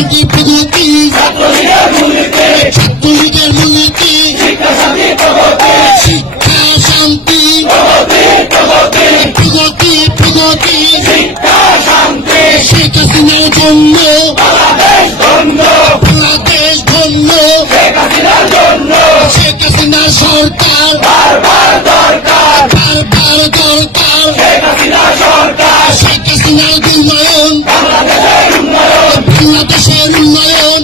শান্তি প্রগতি ছাত্রলীগের মূলনীতি শিক্ষা শান্তি প্রগতি শেখ হাসিনার জন্য বাংলাদেশ ধন্য শেখ হাসিনার সরকার বারবার দরকার শেখ হাসিনার উন্নয়ন বাংলাদেশের উন্নয়ন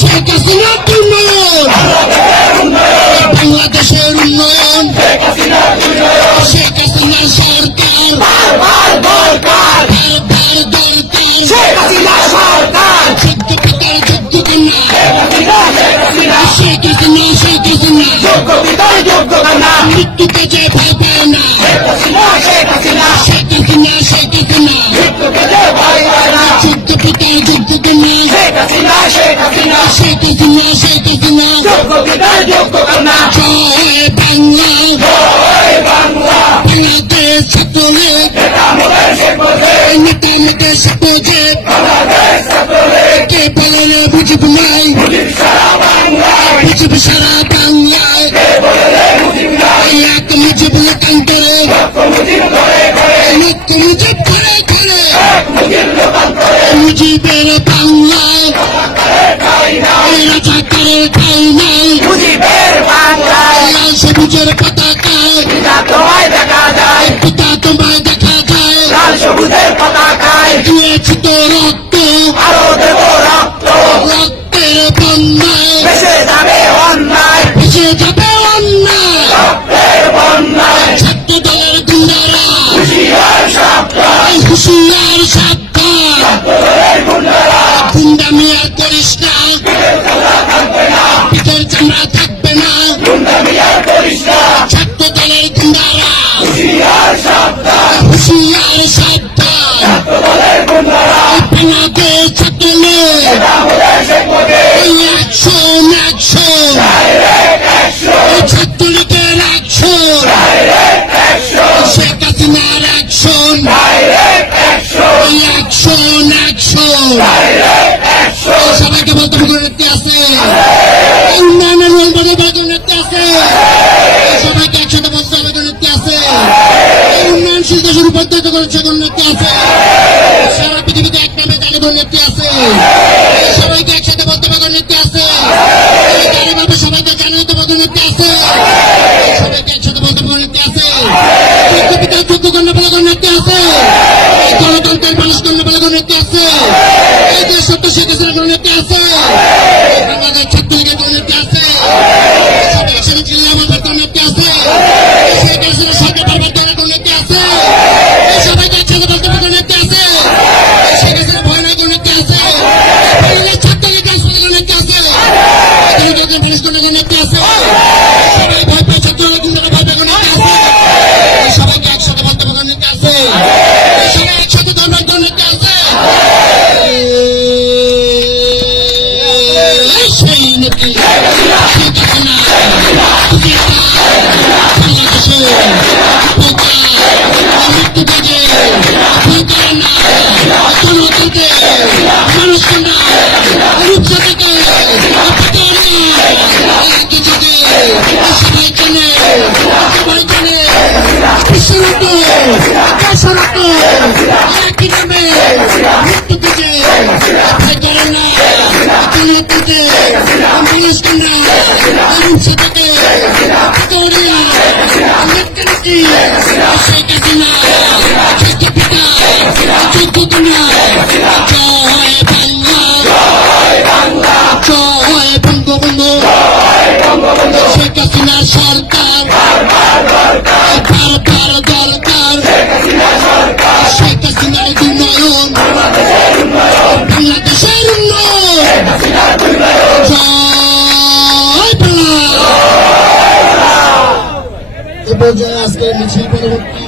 শেখ হাসিনার উন্নয়ন বাংলাদেশের উন্নয়ন শেখ হাসিনার সরকার বারবার দরকার যোগ্য পিতার যোগ্য কন্যা শেখ হাসিনা মৃত্যুকে যে ভয় পায় না শেখ হাসিনা যোগ্য পিতার যোগ্য কন্যা শেখ হাসিনা জয় বাংলা বাংলাদেশ ছাত্রলীগ নেতা আমাদের সাপোজেট কে বলে না বুঝব নাই বুঝব সারা বাংলায় এক মুজিব লোকান্তরে মুজিব করে মুজিবের বাংলায় রাজাকারের ঠাই নাই লাল সবুজের পতাকায় পিতা তোমায় দেখা যায় লাল সবুজের পতাকায় দিয়েছি তো রক্ত রক্তের বন্যায় ভেসে যাবে অন্যায় ছাত্র দলের গুন্ডারা হুঁশিয়ার সাবধান গুন্ডামি আর করিস না পিঠের চামড়া থাকবে না ছাত্র দলের গুন্ডারা হুঁশিয়ার সাবধান বাংলাদেশ ছাত্রলীগ অ্যাকশন ছাত্রলীগের অ্যাকশন শেখ হাসিনার অ্যাকশন সবাইকে বক্তব্য করে রাখতে আছে উন্নয়নের রাখতে আছে সবাইকে একসাথে বলতে হবে রাখতে আছে উন্নয়নশীল দেশে রূপান্তরিত করেছে রাখতে আছে সারা পৃথিবীতে এক নামে গাড়ি রাখতে আছে সবাইকে একসাথে বক্তব্য করে রাখতে আছে গাড়িভাবে সবাইকে জানাইতে রাখতে আছে সবাইকে একসাথে বক্তব্য রাখতে আছে পিতার যোগ্য কন্যা বলে রাখতে আছে গণতন্ত্রের মানুষ কন্যা বলে রাখতে আছে এই দেশ সত্য শেখ হাসিনা রাখতে আছে বাংলাদেশ ছাত্রলীগের রাখতে আছে সবাই একসাথে চিল্লা আমার রাখতে আছে শেখ হাসিনা সরকার বারবার রাখতে আছে সবাইকে একসাথে বক্তব্য রাখতে আছে শেখ হাসিনা ভয় নাই রাখতে আছে ছাত্রলীগের রাখতে আছে মানুষ কন্যা রাখতে আছে সবাই ভয় পেয়ে ছাত্রলীগ ভয় পেয়ে রাখতে আছে সবাইকে একসাথে বক্তব্য রাখতে আছে সবাই একসাথে ধর্মের রাখতে আছে সেই নাকি শেখ হাসিনা শেখ হাসিনা সরকার দরকার শেখ হাসিনার উন্নয়ন বাংলাদেশের উন্নয়ন জয় বাংলা। এ পর্যায়ে আজকের মিছিল পরবর্তী